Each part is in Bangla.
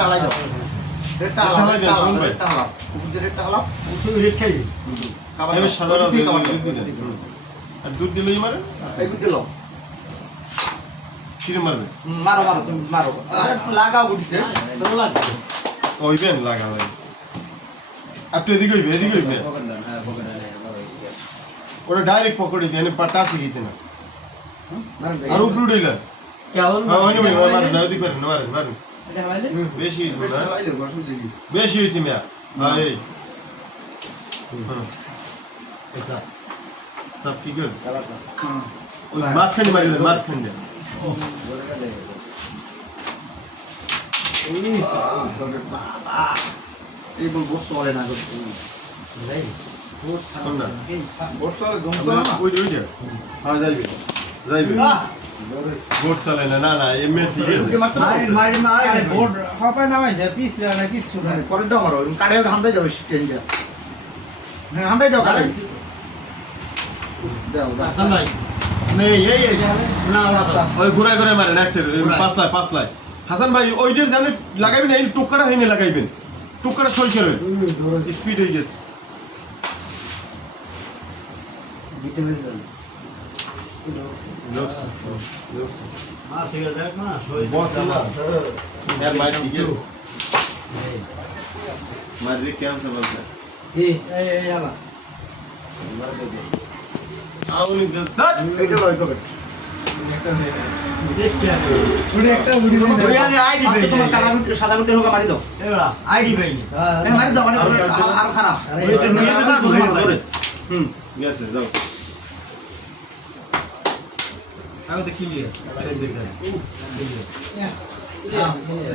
টালাই দাও রেটটা হালাই দাও রেটটা হালাও উপরে রেটটা হালাও তুমি রেট খাই এবার সাধারণ আর দুধ দিলেই মারে এই দুধ দিলো কিরে মারবে মারো মারো তুমি মারো লাগাও গুটিতে ওইবেন লাগা ভাই আর তুই এদিকে হইবে ওটা ডাইরেক্ট পকেটে দিয়ে পাটা শিখিতে না আর উপরে উঠাইলা কেমন হয়নি ভাই মারেন না ওদিকে মারেন বেশি হয়েছে না বেশি হয়েছে মিয়া ভাই সব কি কর ওই মাঝখানে মারি দেন মাঝখানে দেন এই বল বস চলে না বস চলে দম চলে না ওই হ্যাঁ যাইবে বোর্ড চলে না এমএ ঠিক আছে মারি বোর্ড হবে না ভাই যে পিছলে না কিছু না করে দাও মারো কাড়ে হান্দাই যাবে স্টেঞ্জে হ্যাঁ হান্দাই যাও কাড়ে দাও হাসান ভাই এই না ওই ঘুরায় মারেন এক সের পাঁচ লাই হাসান ভাই ওইটার জানে লাগাইবেন এই টুকরা হইনি লাগাইবেন টুকরা সই করে স্পিড হয়ে গেছে ভিটামিন দেন লোকস সিগারেট দেখ না সই বস না यार मार ठीक है मार रे कैंसर बोलता এই আলা आउनी दत এইটা লয় পকেট দেখ কে ওরে একটা বুড়ি ওরে আমি আইডি পাই তোমার কালা গুটি সাদা গুটি হোক মারি দাও এবারে আইডি পাই মারি দাও আর খারাপ এটা নিয়ে না ধরে यस जाओ আমি তো ক্লিয়ার সেই দেখে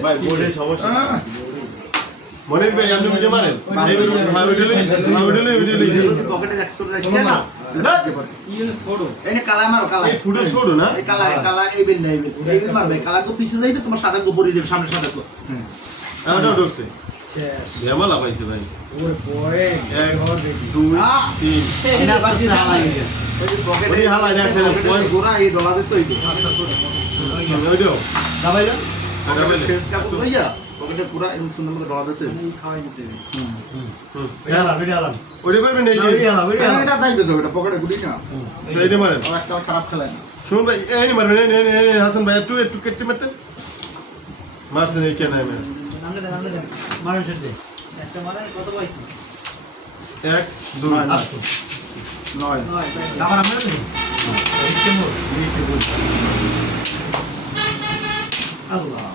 भाई बोर्डे समस्या মনির ভাই আপনি বুঝে মারেন এই ভিডিও পকেটে একশো যাচ্ছে না ইউনে ছোড়ো এনে কালা মারো কালা এই ফুটে ছোড়ো না এই কালা এই বিল নাই এই বিল মারবে কালা তো পিছে যাইবে তোমার সাদা গোপরি যাবে সামনে সাদা তো এটাও ঢুকছে বেমালা পাইছে ভাই ওরে বয় 1 2 3 এটা পাশে হালাই ওই পকেটে ওই হালাই আছে না পয়েন্ট গোরা এই ডলারে তো হইবে ওইটাও দাবাই দাও সেন্স কা তো হইয়া পকেটে পুরো এমন সুন্দর মতো ডলারে তো খাওয়াই দিতে ভিডিও আলাম ওইটা পারবেন এই এটা তাইবে তো এটা পকেটে গুটি না এইটা মারেন আর একটা খারাপ খেলায় না শুনুন ভাই এই মারবেন এই হাসান ভাই একটু কেটে মারতে মারছেন এই কেন আমি মারুন সেটা একটা মারা কত পাইছি 1 2 নয় আমার আমরা নেই আল্লাহ